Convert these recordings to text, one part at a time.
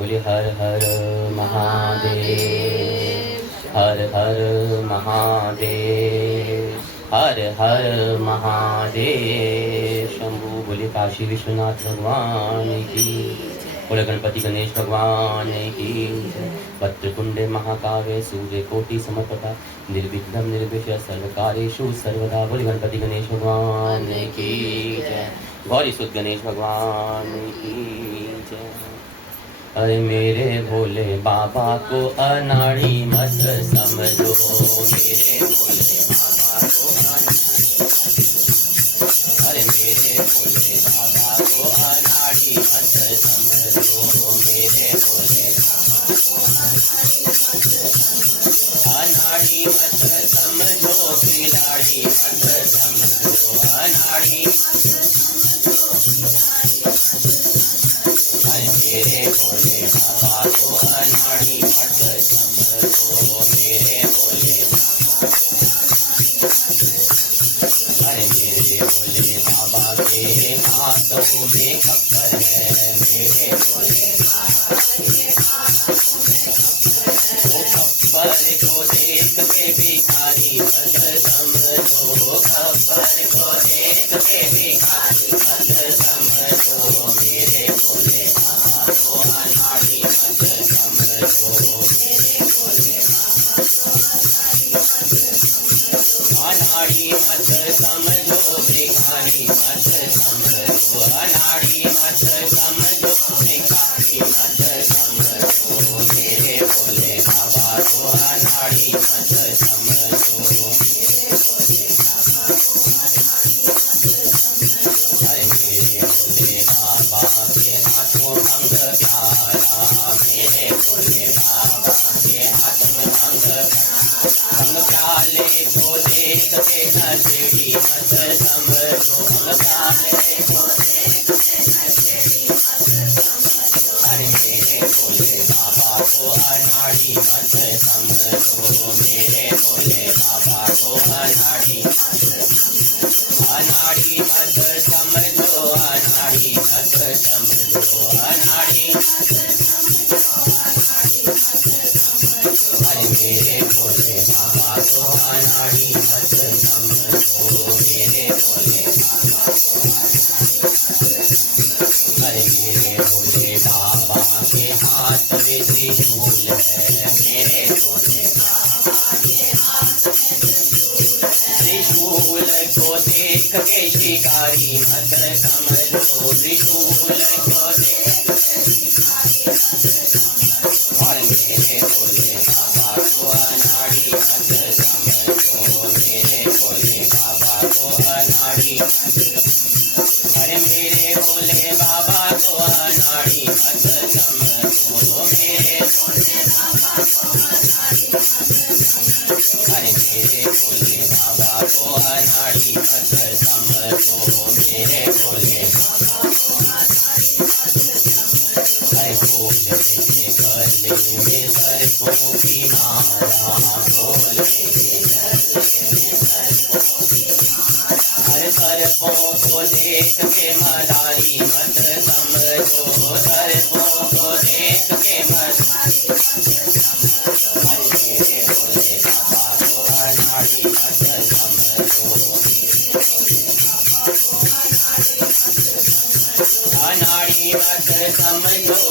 बोले हर हर महादेव, हर हर महादेव, हर हर महादेव शंभु। बोले काशी विश्वनाथ भगवान की, बोले गणपति गणेश भगवान की। वक्रतुंडे महाकाव्य सूर्य कोटि समप्रभा निर्विघ्नं निर्विघ्नं सर्वकार्येषु सर्वदा। बोले गणपति गणेश भगवान की जय, गौरी सुत गणेश भगवान की जय। अरे मेरे भोले बाबा को अनाड़ी मत समझो, मेरे भोले बाबा को अरे मेरे भोले बाबा को अनाड़ी मत समझो, मेरे भोले अनाड़ी मत समझो, खिलाड़ी मत समझो, अनाड़ी मेरे भोले बाबा को अनाड़ी मत समझो, मेरे भोले अरे मेरे भोले बाबा के हाथों में खप्पर है, मेरे भोले वो खप्पर को देख के भिखारी मत समझो, खप्पर को देख के भिखारी मत समझो, मेरे भोले अनाड़ी मत समझो, अनाड़ी मत समझो, भिखारी मत समझो, अनाड़ी मत समझो, भिखारी मत समझो, मेरे भोले बाबा को अनाड़ी मत समझो। अरे मेरे भोले बाबा के हाथों भंग प्याला, मेरे भोले बाबा के हाथ में भंग प्याले को देख के नशेड़ी मत समझो, भंग प्याले को अरे मेरे भोले बाबा को अनाड़ी मत समझो, मेरे भोले बाबा को अनाड़ी मत समझो, अनाड़ी मत समझो, अनाड़ी अरे मेरे भोले बाबा को अनाड़ी मत समझो, मेरे भोले अरे मेरे भोले बाबा के हाथ में त्रिशूल है, मेरे भोले त्रिशूल को देख के शिकारी मत समझो, त्रिशूल को देख और मेरे भोले बाबा को अनाड़ी मत समझो, मेरे भोले बाबा को अनाड़ी अरे मेरे भोले बाबा को अनाड़ी मत समझो, मेरे अरे मेरे भोले बाबा को अनाड़ी मत समझो, मेरे भोले अरे भोले के गले में सर्पों की माला, भोले के हर सर्पों को देख के मदारी मत समझो, सर्पों को देख के अरे मेरे भोले बाबा को अनाड़ी मत समझो, अनाड़ी मत समझो,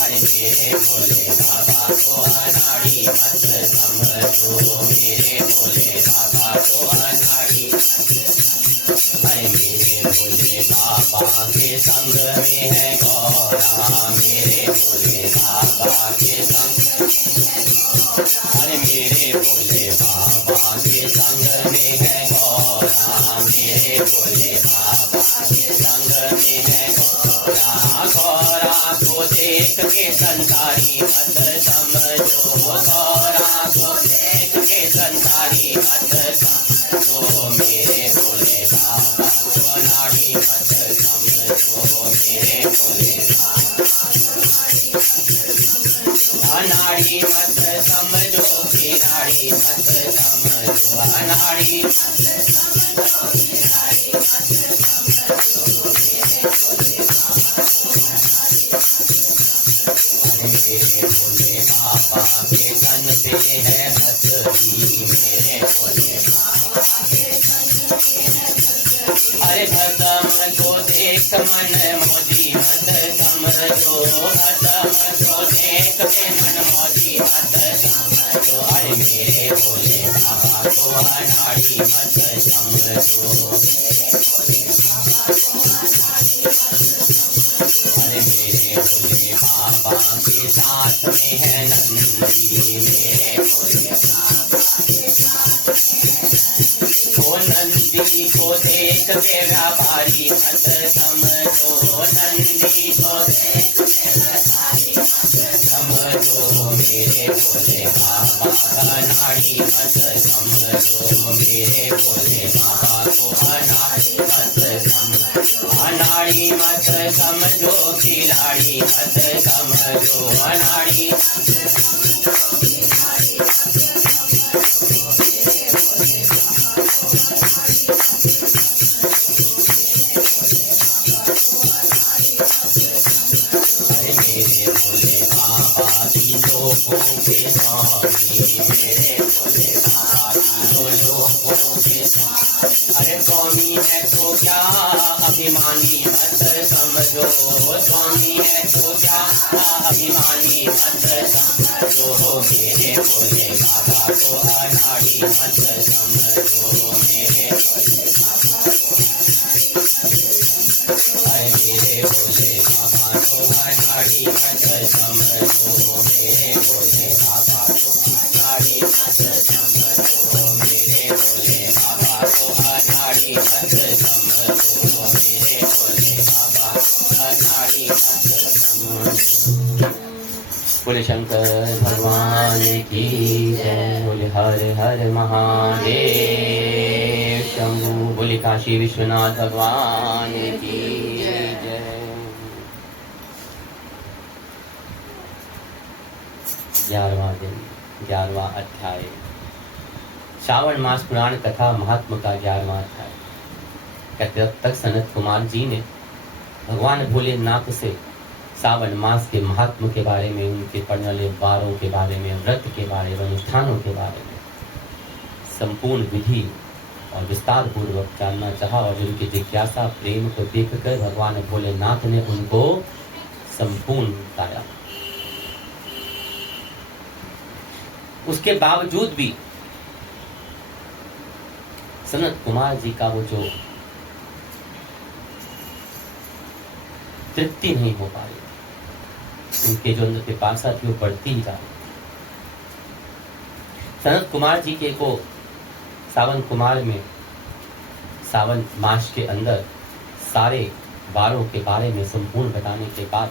अरे मेरे भोले बाबा को अनाड़ी मत समझो, मेरे भोले बाबा को अनाड़ी अरे मेरे भोले बाबा के संग में है गौरा, मेरे भोले बाबा के संग अरे मेरे भोले बाबा के संग में है गौरा, मेरे भोले बाबा के संग में है गौरा, गौरा को देख के संसारी मत समझो, गौरा को देख के संसारी मत समझो, मेरे भोले बाबा को अनाड़ी मत समझो, मेरे भोले अनाड़ी मत समझो, खिलाड़ी मत समझो, अनाड़ी मेरे भोले बाबा के तन पे है हथकड़ी मेरे भोले अरे भगम को देख मन मोदी मत समझो भगम को देख मन मोदी मत समझो अरे मेरे भोले बाबा को अनाड़ी मत समझो अरे मेरे भोले बाबा के साथ में है नंदी मेरे भोले ओ नंदी को देख के व्यापारी मत समझो नंदी को देख के व्यापारी मत समझो मेरे भोले बाबा का नाड़ी मत समझो मेरे भोले बाबा को अनाड़ी मत समझो अनाड़ी मत समझो खिलाड़ी मत समझो अनाड़ी मेरे भोले बाबा तीनों के स्वामी मेरे भोले बाबा तीनों लोगों के स्वामी अरे स्वामी है तो क्या अभिमानी मत समझो स्वामी है तो क्या अभिमानी मत समझो मेरे भोले बाबा को अनाड़ी मत समझो मेरे भोले बाबा को अनाड़ी मत समझो मेरे भोले बाबा को अनाड़ी मत समझो मेरे भोले बाबा को अनाड़ी मत समझो मेरे भोले बाबा अनाड़ी मत समझो बोले शंकर भगवान की जय बोले हर हर महादेव शंभु बोले काशी विश्वनाथ भगवान की जय 11वां दिन 11वां अध्याय श्रावण मास पुराण कथा महात्मा का 11वां अध्याय। कहते अब तक सनत कुमार जी ने भगवान भोलेनाथ से सावन मास के महात्मा के बारे में उनके पड़ने वाले वारों के बारे में व्रत के बारे में अनुष्ठानों के बारे में संपूर्ण विधि और विस्तार पूर्वक जानना चाहा और उनकी जिज्ञासा प्रेम को देखकर भगवान भोलेनाथ ने उनको संपूर्ण बताया। उसके बावजूद भी सनत कुमार जी का वो जो तृप्ति नहीं हो पा रही, उनके जो अंदर पिपासा थी वो बढ़ती ही जा रही। सनत कुमार जी के को सावन कुमार में सावन मास के अंदर सारे वारों के बारे में संपूर्ण बताने के बाद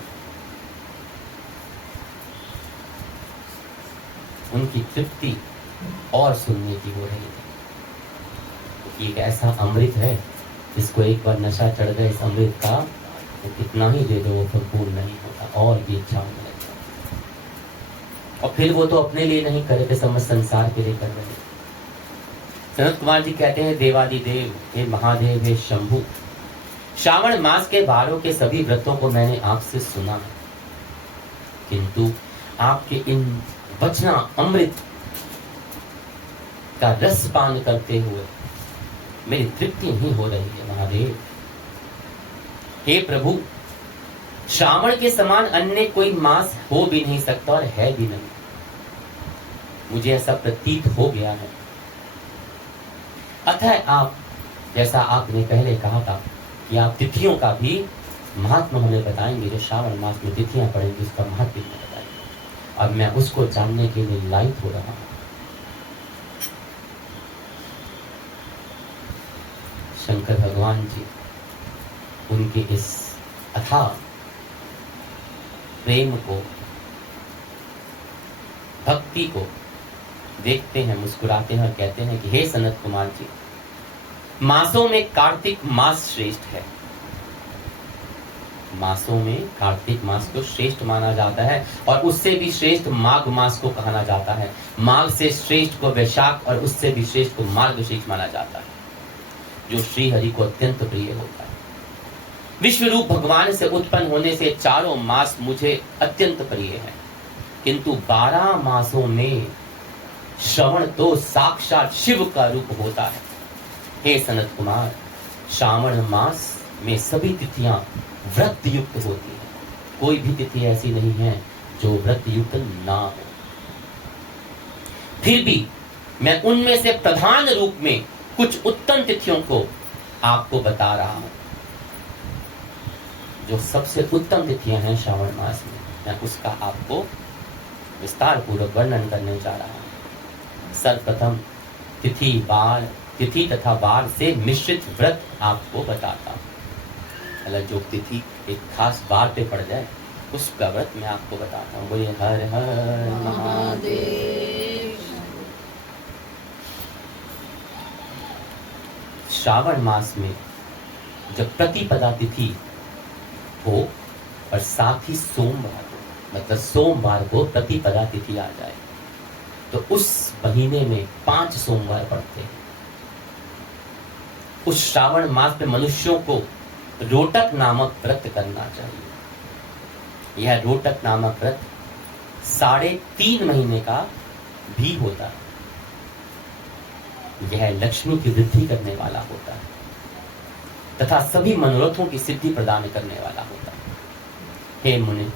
उनकी तृप्ति और सुनने की हो रही थी। एक ऐसा अमृत है जिसको एक बार नशा चढ़ गया इस अमृत का तो कितना ही दे दो वो संपूर्ण नहीं होता और भी इच्छा होने लगता। और फिर वो तो अपने लिए नहीं कर रहे, समस्त संसार के लिए कर रहे। सनत कुमार जी कहते हैं देवादिदेव हे महादेव हे शंभु, श्रावण मास के वारों के सभी व्रतों को मैंने आपसे सुना है, किंतु आपके इन वचना अमृत का रस पान करते हुए मेरी तृप्ति नहीं हो रही है महादेव। हे प्रभु, श्रावण के समान अन्य कोई मास हो भी नहीं सकता और है भी नहीं, मुझे ऐसा प्रतीत हो गया है। अतः आप जैसा आपने पहले कहा था कि आप तिथियों का भी महात्मा हमें बताएंगे, जो श्रावण मास में तिथियां पड़ेंगी उसका महत्व बताएंगे, और मैं उसको जानने के लिए लायक हो रहा हूं। शंकर भगवान जी उनके इस अथाह प्रेम को, भक्ति को देखते हैं, मुस्कुराते हैं और कहते हैं कि हे सनत कुमार जी, मासों में कार्तिक मास श्रेष्ठ है। मासों में कार्तिक मास को श्रेष्ठ माना जाता है और उससे भी श्रेष्ठ माघ मास को कहा जाता है। माघ से श्रेष्ठ को वैशाख और उससे भी श्रेष्ठ को मार्गशीर्ष माना जाता है, जो श्री हरि को अत्यंत प्रिय होता है। विश्व रूप भगवान से उत्पन्न होने से चारों मास मुझे अत्यंत प्रिय है, किंतु 12 मासों में श्रवण तो साक्षात शिव का रूप होता है। हे सनत कुमार, श्रावण मास में सभी तिथियां व्रत युक्त होती है, कोई भी तिथि ऐसी नहीं है जो व्रत युक्त ना हो। फिर भी मैं उनमें से प्रधान रूप में कुछ उत्तम तिथियों को आपको बता रहा हूं। जो सबसे उत्तम तिथियां हैं श्रावण मास में, मैं उसका आपको विस्तार पूर्वक वर्णन करने जा रहा हूं। सर्वप्रथम तिथि तथा वार से मिश्रित व्रत आपको बताता हूं। मतलब जो तिथि एक खास वार पे पड़ जाए उसका व्रत मैं आपको बताता हूँ। बोलिए हर हर महादेव। श्रावण मास में जब प्रतिपदा तिथि हो और साथ ही सोमवार हो, मतलब सोमवार को प्रतिपदा तिथि आ जाए, तो उस महीने में 5 सोमवार पड़ते हैं। उस श्रावण मास में मनुष्यों को रोटक नामक व्रत करना चाहिए। यह रोटक नामक व्रत 3.5 महीने का भी होता है। यह लक्ष्मी की वृद्धि करने वाला होता है तथा सभी मनोरथों की सिद्धि प्रदान करने वाला होता है। हे मुनि,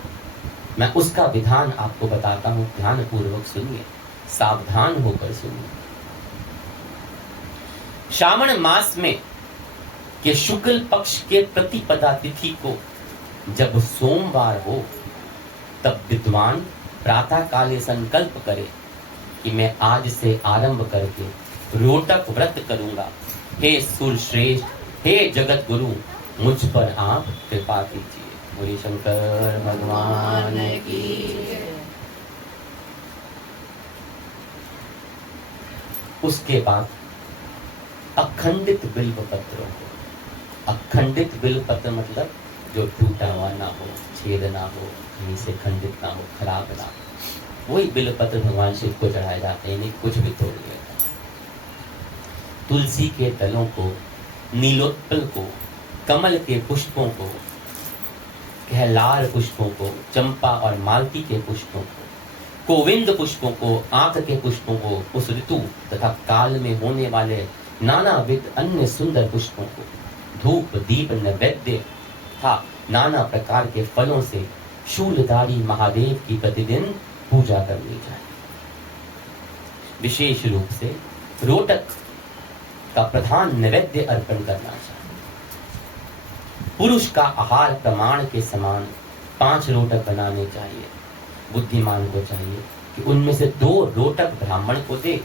मैं उसका विधान आपको बताता हूं, ध्यान पूर्वक सुनिए, सावधान होकर सुनिए। श्रावण मास में के शुक्ल पक्ष के प्रतिपदा तिथि को जब सोमवार हो, तब विद्वान प्रातः काले संकल्प करे कि मैं आज से आरंभ करके रोटक व्रत करूंगा। हे सुरश्रेष्ठ, हे जगत गुरु, मुझ पर आप कृपा कीजिए। बोलिए शंकर भगवान की। उसके बाद अखंडित बिल्व पत्रों को, अखंडित बिल्व पत्र मतलब जो टूटा हुआ ना हो, छेद ना हो, कहीं से खंडित ना हो, खराब ना हो, वही बिल्व पत्र भगवान शिव को चढ़ाए जाते हैं। नहीं कुछ भी तोड़ लिया। तुलसी के दलों को, नीलोत्पल को, कमल के पुष्पों को, कहलार पुष्पों को, चंपा और मालती के पुष्पों को, गोविंद पुष्पों को, आंख के पुष्पों को, उस ऋतु तथा काल में होने वाले नानाविध अन्य सुंदर पुष्पों को, धूप दीप नैवेद्य था नाना प्रकार के फलों से शूलधारी महादेव की प्रतिदिन पूजा करनी चाहिए। विशेष रूप से रोटक का प्रधान नैवेद्य अर्पण करना चाहिए। पुरुष का आहार प्रमाण के समान 5 रोटक बनाने चाहिए। बुद्धिमान को चाहिए कि उनमें से 2 रोटक ब्राह्मण को दे,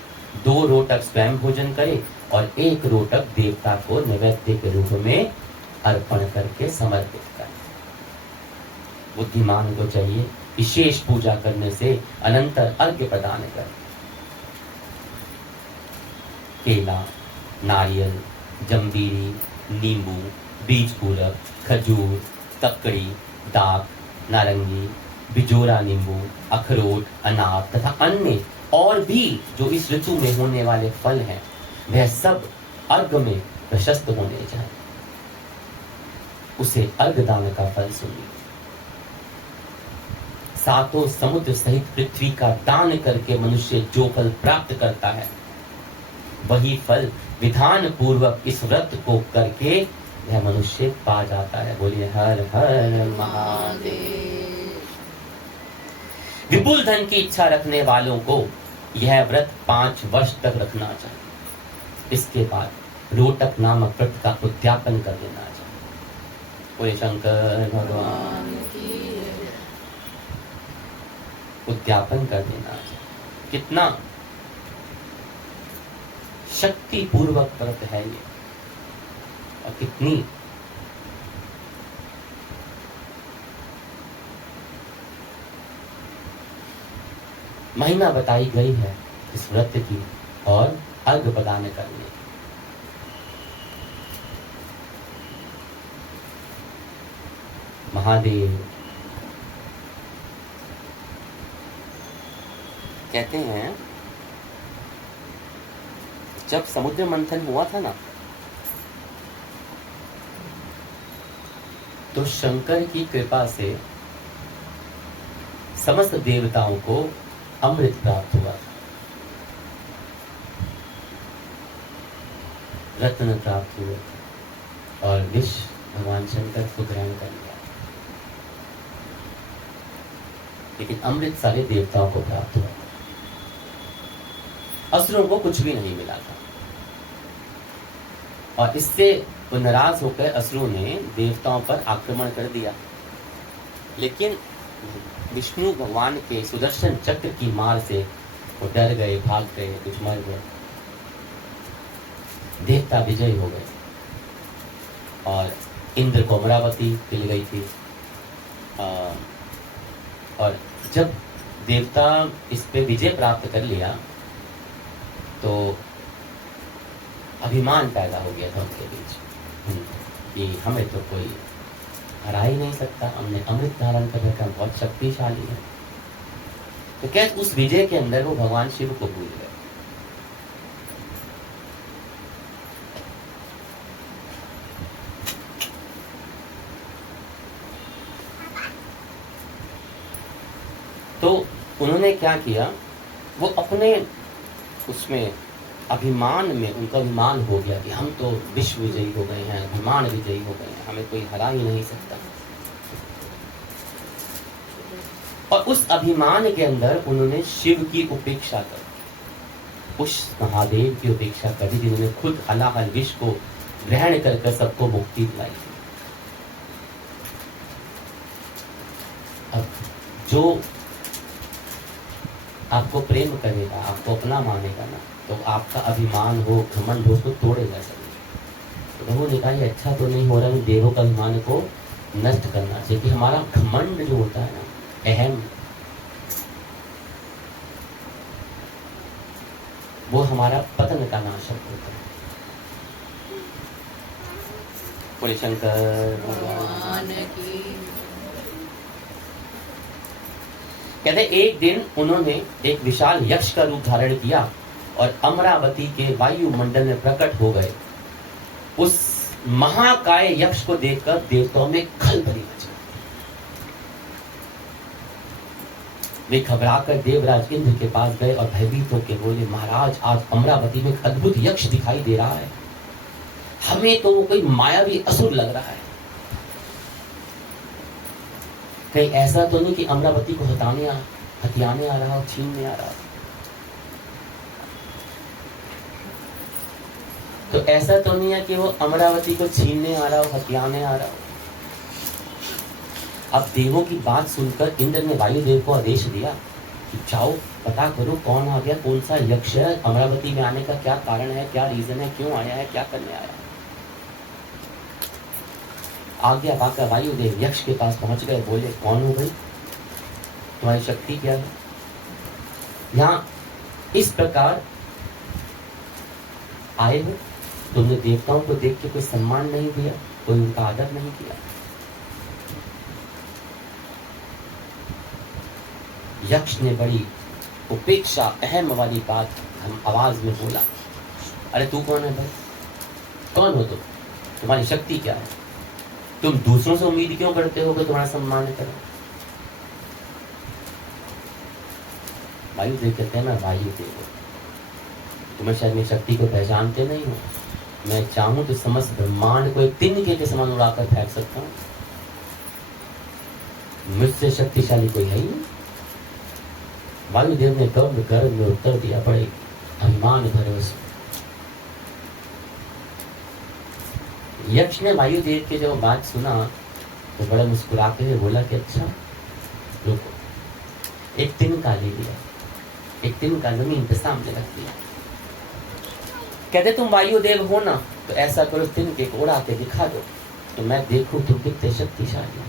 2 रोटक स्वयं भोजन करे और 1 रोटक देवता को नैवेद्य के रूप में अर्पण करके समर्पित करे। बुद्धिमान को चाहिए कि शेष पूजा करने से अनंतर अर्घ्य प्रदान करे। केला, नारियल, जंबीरी, नींबू, बीज पूरक, खजूर, तकड़ी, दाख, नारंगी, बिजोरा नींबू, अखरोट, अनार तथा अन्य और भी जो इस ऋतु में होने वाले फल हैं, वह सब अर्घ में प्रशस्त होने चाहिए। उसे अर्घ दान का फल सुनिए। 7 समुद्र सहित पृथ्वी का दान करके मनुष्य जो फल प्राप्त करता है, वही फल विधान पूर्वक इस व्रत को करके यह मनुष्य पा जाता है। बोलिए हर हर महादेव। विपुल धन की इच्छा रखने वालों को यह व्रत 5 वर्ष तक रखना चाहिए। इसके बाद रोटक नामक व्रत का उद्यापन कर देना चाहिए। बोले शंकर भगवान की। उद्यापन कर देना चाहिए। कितना शक्ति पूर्वक व्रत है ये, और कितनी महिमा बताई गई है इस व्रत की और अर्घ प्रदान करने की। महादेव कहते हैं जब समुद्र मंथन हुआ था ना, तो शंकर की कृपा से समस्त देवताओं को अमृत प्राप्त हुआ, रत्न प्राप्त हुए और विष भगवान शंकर को ग्रहण कर लिया, लेकिन अमृत सारे देवताओं को प्राप्त हुआ, असुरों को कुछ भी नहीं मिला था। और इससे वो नाराज होकर असुरों ने देवताओं पर आक्रमण कर दिया, लेकिन विष्णु भगवान के सुदर्शन चक्र की मार से वो डर गए, भाग गए, कुछ मर गए, देवता विजयी हो गए और इंद्र को अमरावती मिल गई थी। और जब देवता इस पे विजय प्राप्त कर लिया तो अभिमान पैदा हो गया था उनके बीच कि हमें तो कोई हरा ही नहीं सकता, हमने अमृत धारण कर रखा, बहुत शक्तिशाली है। तो क्या उस विजय के अंदर वो भगवान शिव को भूल गए। तो उन्होंने क्या किया, वो अपने उसमें अभिमान में, उनका अभिमान हो गया कि हम तो विश्व विजयी हो गए हैं, अभिमान विजयी हो गए हैं, हमें कोई हरा ही नहीं सकता। और उस अभिमान के अंदर उन्होंने शिव की उपेक्षा कर, उस महादेव की उपेक्षा कर दी जिन्होंने खुद हलाहल विष को ग्रहण कर सबको मुक्ति दिलाई। अब जो आपको प्रेम करेगा, आपको अपना मानेगा ना, तो आपका अभिमान हो, घमंड हो, उसको तोड़ेगा सभी। तो प्रभु ने कहा ये अच्छा तो नहीं हो रहा है, देवों का अभिमान को नष्ट करना चाहिए। कि हमारा घमंड जो होता है ना, अहम, वो हमारा पतन का नाशक होता है। बोले शंकर भगवान की। कहते एक दिन उन्होंने एक विशाल यक्ष का रूप धारण किया और अमरावती के वायुमंडल में प्रकट हो गए। उस महाकाय यक्ष को देखकर देवताओं में खलबली मच गई। वे घबराकर देवराज इंद्र के पास गए और भयभीत होकर बोले, महाराज आज अमरावती में एक अद्भुत यक्ष दिखाई दे रहा है, हमें तो वो कोई मायावी असुर लग रहा है। कहीं ऐसा तो नहीं कि अमरावती को हथियाने आ रहा हो, छीनने आ रहा हो। तो ऐसा तो नहीं है कि वो अमरावती को छीनने आ रहा हो, हथियाने आ रहा हो। अब देवों की बात सुनकर इंद्र ने वायुदेव को आदेश दिया कि जाओ पता करो कौन आ गया, कौन सा यक्ष है, अमरावती में आने का क्या कारण है, क्या रीजन है, क्यों आया है, क्या करने आया है। आज्ञा पाकर वायुदेव यक्ष के पास पहुंच गए। बोले, कौन हो भाई, तुम्हारी शक्ति क्या है। यहाँ इस प्रकार आए हो, तुमने देवताओं को देख के कोई सम्मान नहीं दिया, कोई उनका आदर नहीं किया। यक्ष ने बड़ी उपेक्षा अहम वाली बात हम आवाज में बोला, अरे तू कौन है भाई, कौन हो तुम, तुम्हारी शक्ति क्या है, तुम दूसरों से उम्मीद क्यों करते हो कि तुम्हारा सम्मान करें। वायुदेव कहते हैं, मैं वायुदेव हूं, तुम्हें शायद मेरी शक्ति को पहचानते नहीं हो। मैं चाहूं तो समस्त ब्रह्मांड को एक तिनके के समान उड़ाकर फेंक सकता हूं, मुझसे शक्तिशाली कोई है ही नहीं। वायुदेव ने गर्व में उत्तर दिया, बड़े अभिमान भरे उसमें। यक्ष ने वायुदेव की जब बात सुना तो बड़ा मुस्कुराते हुए बोला कि अच्छा रुको, एक तिनका ले लिया, एक तिनका जमीन पे सामने रख दिया। कहते तुम वायुदेव हो ना, तो ऐसा करो तिनके को उड़ा के दिखा दो तो मैं देखूं तुम कितने शक्तिशाली हो।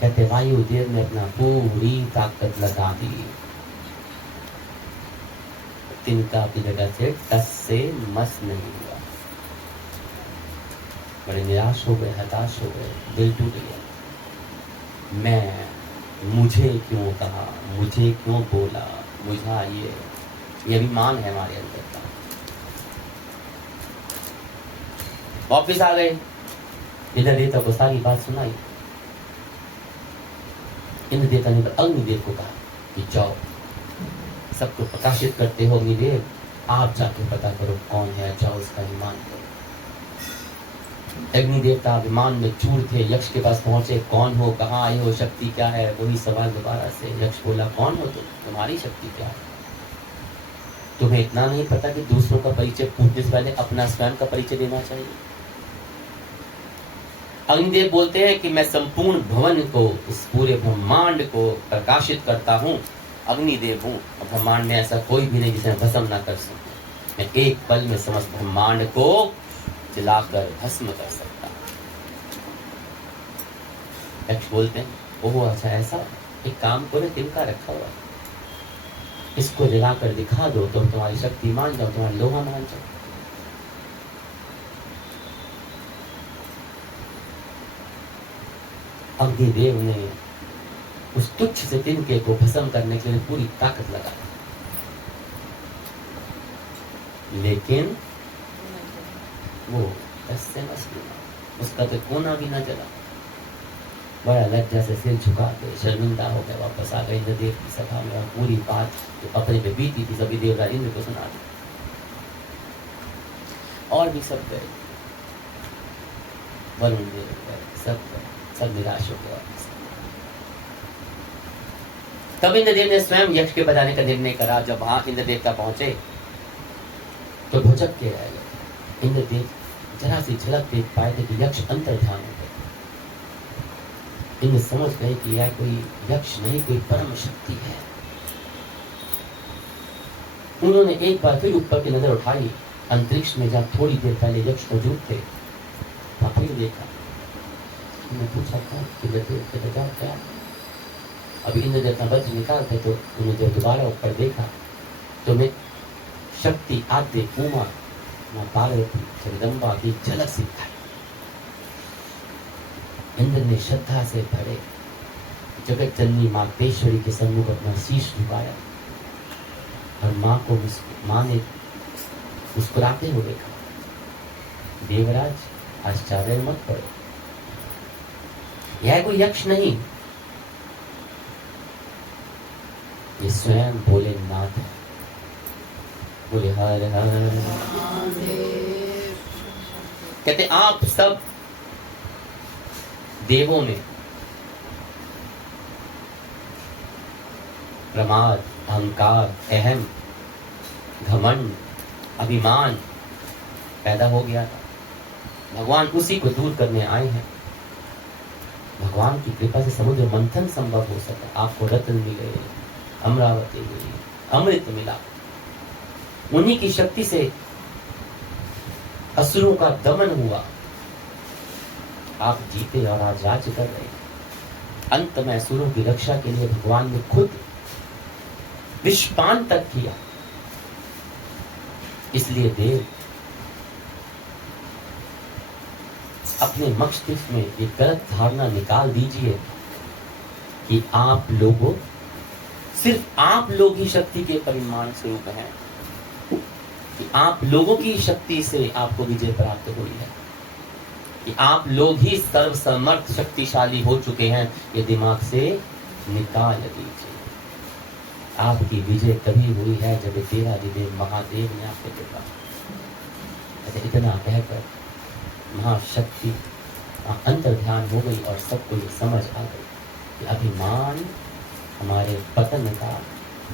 कहते वायुदेव ने अपना पूरी ताकत लगा दी, तिनका अपनी जगह से टस से मस नहीं हुआ। बड़े निराश हो गए, हताश हो गए, दिल टूट गया। मुझे क्यों कहा, मुझे क्यों बोला, मुझा ये अभिमान है हमारे अंदर का। वापिस आ गए, इंद्र देवता को सारी बात सुनाई। इंद्र देवता ने अग्निदेव को कहा कि जाओ, सबको प्रकाशित करते हो अग्निदेव, आप जाके पता करो कौन है, जाओ उसका अभिमान करो। अग्नि देवता अभिमान में चूर थे, यक्ष के पास पहुंचे, कौन हो, कहाँ आए हो, शक्ति क्या है। वही सवाल दोबारा से। यक्ष बोला, कौन हो तुम, तुम्हारी शक्ति क्या है। तुम्हें इतना नहीं पता कि दूसरों का परिचय पूछने से पहले अपना स्वयं का परिचय देना चाहिए। अग्निदेव बोलते हैं कि मैं संपूर्ण भवन को, इस पूरे ब्रह्मांड को प्रकाशित करता हूँ, अग्निदेव हूँ। ब्रह्मांड में ऐसा कोई भी नहीं जिसे भस्म ना कर सकूं। मैं एक पल में समस्त ब्रह्मांड को जलाकर भस्म कर सकता। यक्ष बोलते हैं, ओह अच्छा ऐसा, एक काम करो, तिनका रखा हुआ, इसको जलाकर दिखा दो, तुम तुम्हारी शक्ति मान जाओ, तुम्हारी लोहा मान जाओ। अग्निदेव ने उस तुच्छ से तिनके को भस्म करने के लिए पूरी ताकत लगा, लेकिन वो उसका तो कोना भी न जला। बड़ा लज्जा से सिर झुका के शर्मिंदा हो गए, वापस आ गए इंद्रदेव की सभा में और पूरी बात जो अपने पे बीती थी सभी देवता इंद्र को सुना दी। और भी सब गए, वरुण देव गए, सब निराश हो गए। तब इंद्रदेव ने स्वयं यक्ष के बजाने का निर्णय करा। जब वहां इंद्र देवता पहुंचे तो भुचक के रह गए। इंद्रदेव जरा सी झलक देख पाए थे कि यक्ष अंतर्ध्यान हो गए। इंद्र समझ गए कि यह कोई यक्ष नहीं, कोई परम शक्ति है। उन्होंने एक बार फिर ऊपर की नजर उठाई, अंतरिक्ष में जहां थोड़ी देर पहले यक्ष मौजूद थे, वहां फिर देखा। पूछा था क्या। अभी इंद्र देवता वज्र निकालते तो उन्हें जब दोबारा ऊपर देखा तो मैं शक्ति आद्य उमा मां पार्वती जगदम्बा की झलक सी दिखाई। इंद्र ने श्रद्धा से भरे जगत जननी मातेश्वरी के सम्मुख अपना शीश झुकाया और मां ने मुस्कुराते हुए देखा। देवराज आश्चर्य मत पड़ो, यह कोई यक्ष नहीं, ये स्वयं भोलेनाथ है। बोले हर हर। कहते आप सब देवों में प्रमाद, अहंकार, अहम, घमंड, अभिमान पैदा हो गया था। भगवान उसी को दूर करने आए हैं। भगवान की कृपा से समुद्र मंथन संभव हो सका। आपको रत्न मिले, अमरावती मिली, अमृत मिला। उन्हीं की शक्ति से असुरों का दमन हुआ। आप जीते और आज राज्य कर रहे हैं। अंत में असुरों की रक्षा के लिए भगवान ने खुद विषपान तक किया। इसलिए देव अपने मस्तिष्क में ये गलत धारणा निकाल दीजिए कि आप लोगों, सिर्फ आप लोग ही शक्ति के परिमाण स्वरूप हैं, कि आप लोगों की शक्ति से आपको विजय प्राप्त हुई है, कि आप लोग ही सर्वसमर्थ शक्तिशाली हो चुके हैं। ये दिमाग से निकाल दीजिए। आपकी विजय तभी हुई है जब देवाधिदेव महादेव ने आपको देखा। इतना कहकर महाशक्ति अंतर ध्यान हो गई और सबको ये समझ आ गई कि अभिमान हमारे पतन का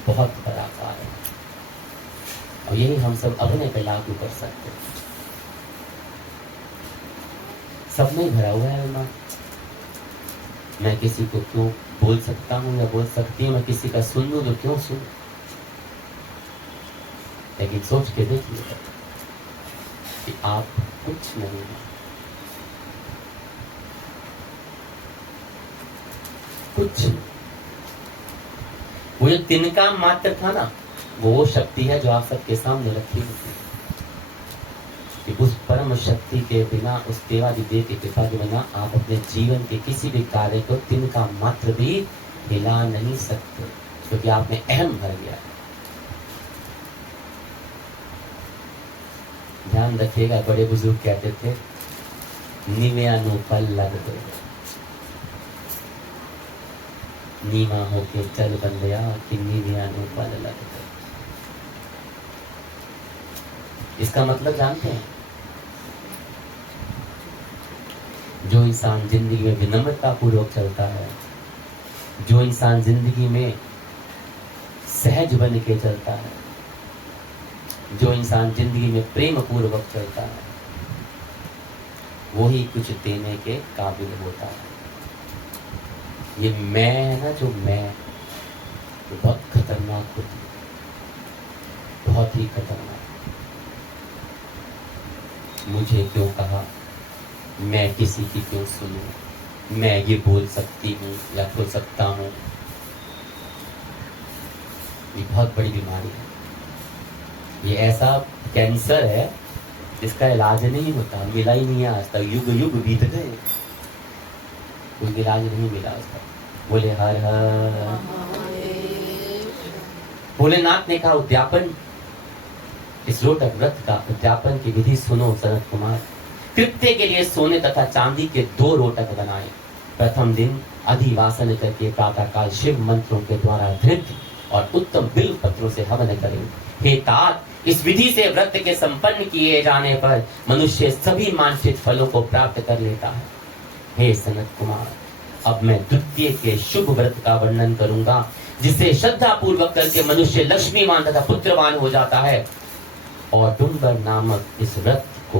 बहुत बड़ा कारण है और यही हम सब अपने पे लागू कर सकते हैं। सब में भरा हुआ है अभिमान। मैं किसी को क्यों बोल सकता हूँ या बोल सकती हूँ, मैं किसी का सुन लूँ तो क्यों सुन। लेकिन सोच के देखिए कि आप कुछ नहीं है, कुछ। वो जो तिनका मात्र था ना, वो शक्ति है जो आप सबके सामने रखी हुई है। कि उस परम शक्ति के बिना, उस देवादिदेव की कृपा के बिना आप अपने जीवन के किसी भी कार्य को तिनका मात्र भी हिला नहीं सकते, क्योंकि आप में अहम भर गया है। ध्यान रखिएगा, बड़े बुजुर्ग कहते थे निव्यानु पल लग दो, नीमा होके चल बंदया कि निव्यानु पल लग दो। इसका मतलब जानते हैं? जो इंसान जिंदगी में विनम्रता पूर्वक चलता है, जो इंसान जिंदगी में सहज बन के चलता है, जो इंसान जिंदगी में प्रेम पूर्वक चलता है, वो ही कुछ देने के काबिल होता है। ये मैं है ना, जो मैं, बहुत खतरनाक होती है, बहुत ही खतरनाक। मुझे क्यों कहा, मैं किसी की क्यों सुनूं, मैं ये बोल सकती हूँ या बोल सकता हूँ। ये बहुत बड़ी बीमारी है। ये ऐसा कैंसर है जिसका इलाज नहीं होता, मिला ही नहीं है आज तक। युग युग बीत गए, कोई इलाज नहीं मिला उसका। बोले हर हर। भोलेनाथ ने कहा उद्यापन, इस रोटक व्रत का उद्यापन की विधि सुनो सनत कुमार। कृत्य के लिए सोने तथा चांदी के 2 रोटक बनाए। प्रथम दिन अधिवासन करके प्रातःकाल शिव मंत्रों के द्वारा धृत और उत्तम बिल्व पत्रों से हवन करें। हे तात, इस विधि से व्रत के संपन्न किए जाने पर मनुष्य सभी वांछित फलों को प्राप्त कर लेता है। हे सनत कुमार, अब मैं द्वितीय के शुभ व्रत का वर्णन करूंगा, जिसे श्रद्धा पूर्वक करके मनुष्य लक्ष्मीवान तथा पुत्रवान हो जाता है। और डुम्बर नामक इस व्रत को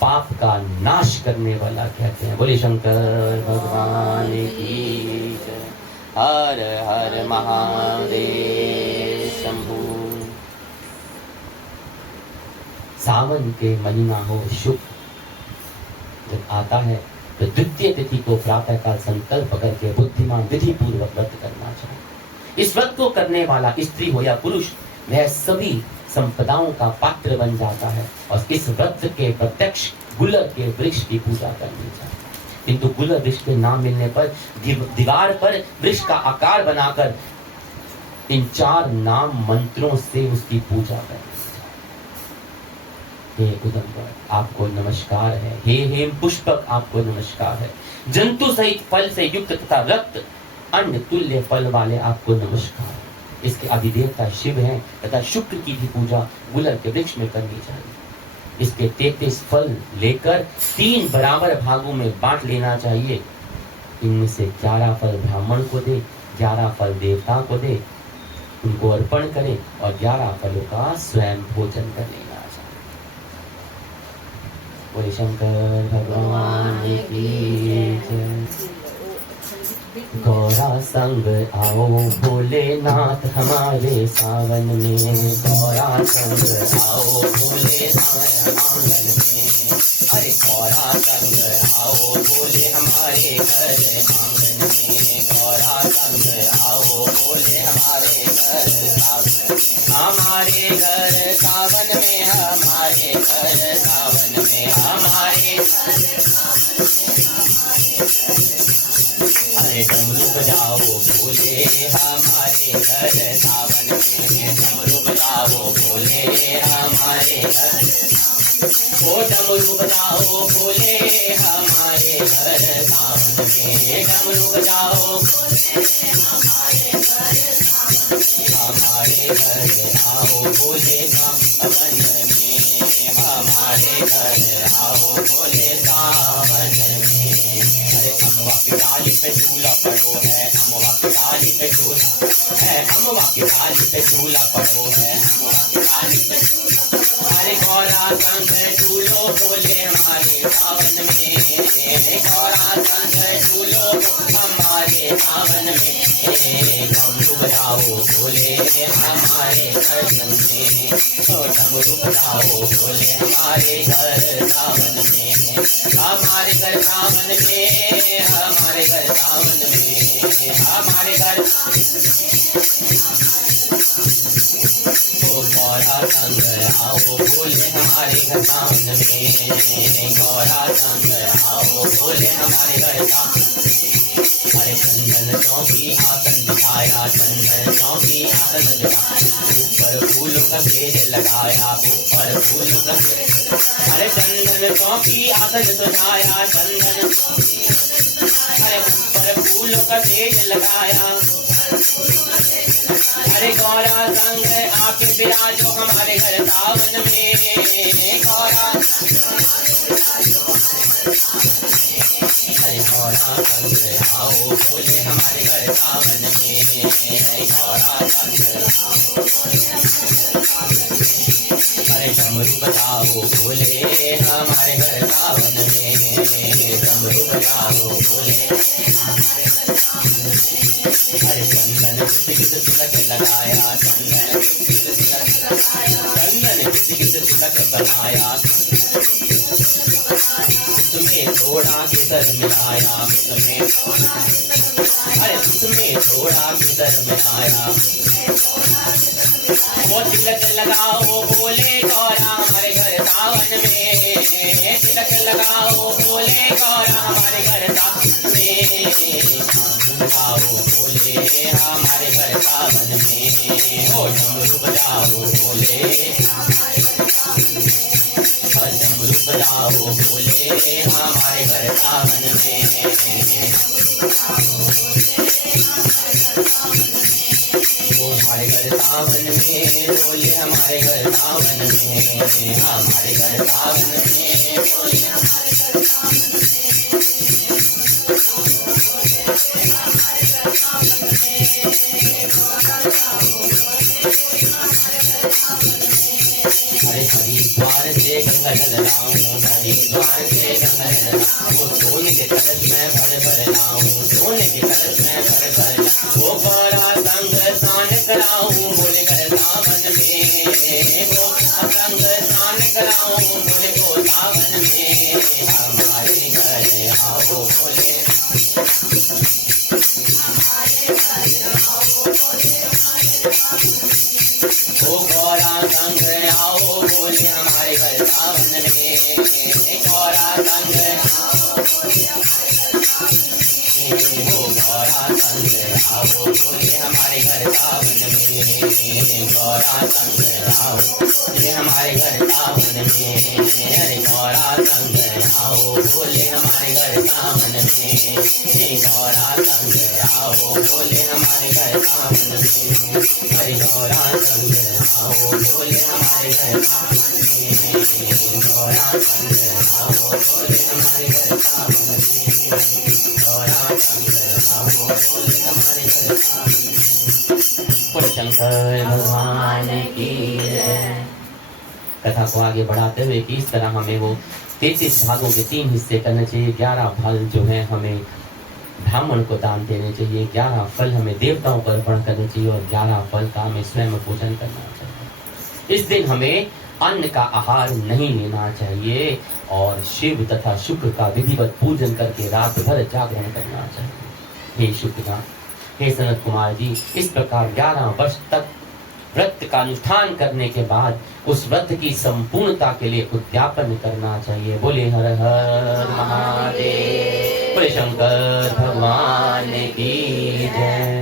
पाप का नाश करने वाला कहते हैं। बोले शंकर भगवान की जय। हर हर महादेव शंभू। सावन के महीना हो शुभ जब आता है तो द्वितीय तिथि को प्रातःकाल संकल्प करके बुद्धिमान विधि पूर्वक व्रत करना चाहिए। इस व्रत को करने वाला स्त्री हो या पुरुष, वह सभी संपदाओं का पात्र बन जाता है। और इस व्रत के प्रत्यक्ष गुलर के वृक्ष की पूजा करनी चाहिए। किंतु गुलर वृक्ष के नाम मिलने पर दीवार पर वृक्ष का आकार बनाकर इन 4 नाम मंत्रों से उसकी पूजा करनी चाहिए। हे उदम्बर, आपको नमस्कार है। हे हेम पुष्पक, आपको नमस्कार है। जंतु सहित फल से युक्त तथा रक्त अन्न तुल्य फल वाले, आपको नमस्कार। इसके अधिदेवता शिव हैं तथा शुक्र की भी पूजा गुलर के वृक्ष में करनी चाहिए। इसके 33 फल लेकर 3 बराबर भागों में बांट लेना चाहिए। इनमें से 11 फल ब्राह्मण को दे, 11 फल देवता को दे, उनको अर्पण करें और 11 फलों का स्वयं भोजन कर लेना चाहिए। बोले शंकर भगवान की जय। गौरा संग आओ भोलेनाथ हमारे सावन में, गौरा संग आओ भोलेनाथ आंगन में। अरे गौरा संग आओ भोले हमारे घर आंगन में, गौरा संग आओ भोले हमारे घर सावन। हमारे घर सावन में, हमारे घर सावन में, हमारे अरे डमरू बजाओ भोले हमारे घर सावन में, डमरू बजाओ भोले हमारे घर। ओ डमरू बजाओ भोले हमारे घर सावन में, डमरू बजाओ हमारे घर आओ भोले सावन में, हमारे घर आओ भोले सावन में। अरे अमवा की डाली पे झूला पड़ो है, अमवा की डाली पे झूला है, अमवा की डाली पे झूला पड़ो है, अमवा की डाली पे झूला। अरे गौरा संग झूलो भोले हमारे सावन में, गौरा संग झूलो हमारे सावन में। डमरू बजाओ भोले हमारे घर में, डमरू बजाओ भोले हमारे घर सावन में, हमारे घर सावन में, हमारे घर सावन में, हमारे घर। गौरा संग आओ बोले हमारे घर सावन में, गौरा संग आओ बोले हमारे घर सावन। अरे चंदन चौकी आसन बिछाया, चंदन चौकी आसन बिछाया, ऊपर फूलों का पेड़ लगाया, ऊपर फूलों का पेड़। अरे चंदन चौकी आसन सजाया, चंदन अरे ऊपर फूलों का पेड़ लगाया। अरे गौरा संग आके विराजो हमारे घर सावन में, गौरा अरे गौरा संग आओ बोले हमारे घर सावन में, गौरा संग अरे डमरू बजाओ बोले हमारे घर सावन में, डमरू बजाओ बोले। अरे चंदन किस तिलक लगाया, चंदन किस तिलक बनाया, उसमें थोड़ा केसर मिलाया, उसमें अरे उसमें थोड़ा केसर मिलाया। वो तिलक लगाओ बोले गौरा हमारे घर सावन में, तिलक लगाओ बोले गौरा हमारे घर सावन में, बजाओ बोले हमारे घर सावन में, ओ डमरू बजाओ बोले, डमरू बजाओ बोले हमारे घर सावन में। वो हमारे घर सावन में बोले हमारे घर सावन में, हमारे घर सावन में बोले हमारे घर सावन अरे हरिद्वार से गंगा जल लाऊं, हरिद्वार से गंगा जल लाऊं, सोने के कलश में भर भर लाऊं, सोने के कलश में भर भर लाऊं, वो गौरा संग स्नान कराऊं बोले घर सावन में, वो संग स्नान कराऊं बोले को सावन में, हमारे घर आओ बोले ओ गौरा संग आओ बोले हमारे घर सावन में, गौरा संग ओ गौरा संग आओ बोले हमारे घर सावन में, गौरा संग आओ बोले हमारे घर सावन में। अरे गौरा संग आओ बोले हमारे घर सावन में, गौरा संग आओ बोले हमारे घर सावन में। अरे गौरा संग आओ बोले हमारे घर सावन में, गौरा संग आओ बोले हमारे घर सावन में, गौरा संग आओ बोले हमारे घर सावन में। शंकर भगवान की जय। कथा को आगे बढ़ाते हुए कि इस तरह हमें वो 33 भागों के 3 हिस्से करने चाहिए, 11 फल जो है हमें ब्राह्मण को दान देने चाहिए, 11 फल हमें देवताओं को अर्पण करने चाहिए और 11 फल का हमें स्वयं पूजन करना चाहिए। इस दिन हमें अन्न का आहार नहीं लेना चाहिए और शिव तथा शुक्र का विधिवत पूजन करके रात भर जागरण करना चाहिए। हे शुक्र, हे सनत कुमार जी, इस प्रकार 11 वर्ष तक व्रत का अनुष्ठान करने के बाद उस व्रत की संपूर्णता के लिए उद्यापन करना चाहिए। बोले हर हर महादेव, बोले शंकर भगवान की जय।